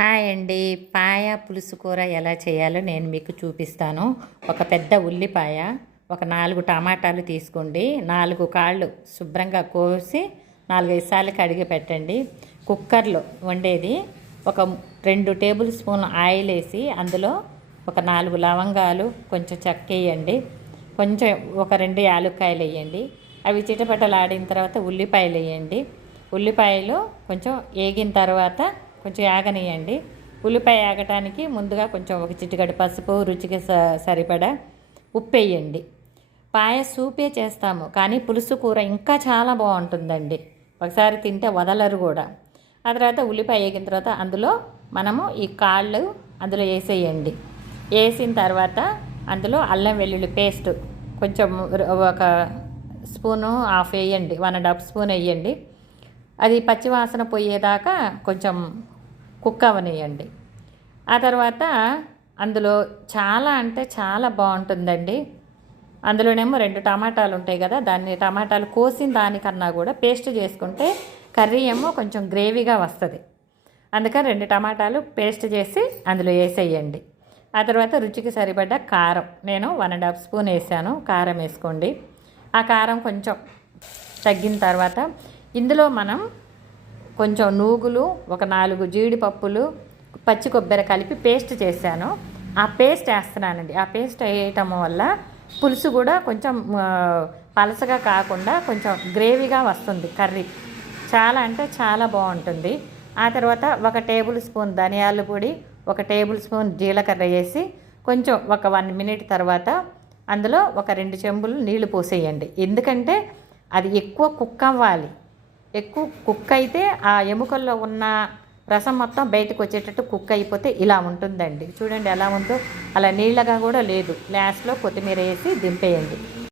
Hi అండి. పాయ పులుసు కూర ఎలా చేయాలో నేను మీకు చూపిస్తాను. ఒక పెద్ద ఉల్లిపాయ ఒక నాలుగు టమాటాలు తీసుకోండి. నాలుగు కాళ్ళు శుభ్రంగా కోసి నాలుగైదు సార్లు కడిగి పెట్టండి. కుక్కర్లో వండేది ఒక రెండు టేబుల్ స్పూన్ ఆయిల్ వేసి అందులో ఒక నాలుగు లవంగాలు కొంచెం చెక్క వేయండి. కొంచెం ఒక రెండు యాలుక్కాయలు వేయండి. అవి చిటపటలాడిన తర్వాత ఉల్లిపాయలు వేయండి. ఉల్లిపాయలు కొంచెం వేగిన తర్వాత కొంచెం ఆగనియండి ఉల్లిపాయ ఆగటానికి ముందుగా కొంచెం ఒక చిట్టుగడి పసుపు రుచికి సరిపడా ఉప్పు వేయండి పాయ సూపే చేస్తాము కానీ పులుసు కూర ఇంకా చాలా బాగుంటుందండి. ఒకసారి తింటే వదలరు కూడా. ఆ తర్వాత ఉల్లిపాయ వేగిన తర్వాత అందులో మనము ఈ కాళ్ళు అందులో వేసేయండి వేసిన తర్వాత అందులో అల్లం వెల్లుల్లి పేస్ట్ కొంచెం ఒక స్పూను హాఫ్ వేయండి వన్ అండ్ హాఫ్ స్పూన్ వేయండి అది పచ్చివాసన పోయేదాకా కొంచెం కుక్ అవనియండి ఆ తర్వాత అందులో చాలా అంటే చాలా బాగుంటుందండి. అందులోనేమో రెండు టమాటాలు ఉంటాయి కదా దాన్ని టమాటాలు కోసిన దానికన్నా కూడా పేస్ట్ చేసుకుంటే కర్రీ ఏమో కొంచెం గ్రేవీగా వస్తుంది. అందుకని రెండు టమాటాలు పేస్ట్ చేసి అందులో వేసేయండి. ఆ తర్వాత రుచికి సరిపడ్డ కారం నేను వన్ అండ్ హాఫ్ స్పూన్ వేసాను కారం వేసుకోండి. ఆ కారం కొంచెం తగ్గిన తర్వాత ఇందులో మనం కొంచెం నూగులు ఒక నాలుగు జీడిపప్పులు పచ్చి కొబ్బరి కలిపి పేస్ట్ చేశాను. ఆ పేస్ట్ వేస్తున్నానండి. ఆ పేస్ట్ వేయటం వల్ల పులుసు కూడా కొంచెం పలసగా కాకుండా కొంచెం గ్రేవీగా వస్తుంది కర్రీ. చాలా అంటే చాలా బాగుంటుంది. ఆ తర్వాత ఒక టేబుల్ స్పూన్ ధనియాల పొడి ఒక టేబుల్ స్పూన్ జీలకర్ర వేసి కొంచెం ఒక వన్ మినిట్ తర్వాత అందులో ఒక రెండు చెంబులు నీళ్ళు పోసేయండి. ఎందుకంటే అది ఎక్కువ కుక్ అవ్వాలి. ఎక్కువ కుక్ అయితే ఆ ఎముకల్లో ఉన్న రసం మొత్తం బయటకు వచ్చేటట్టు కుక్ అయిపోతే ఇలా ఉంటుందండి. చూడండి ఎలా ఉందో. అలా నీళ్ళగా కూడా లేదు. లాస్ట్లో కొత్తిమీర వేసి దింపేయండి.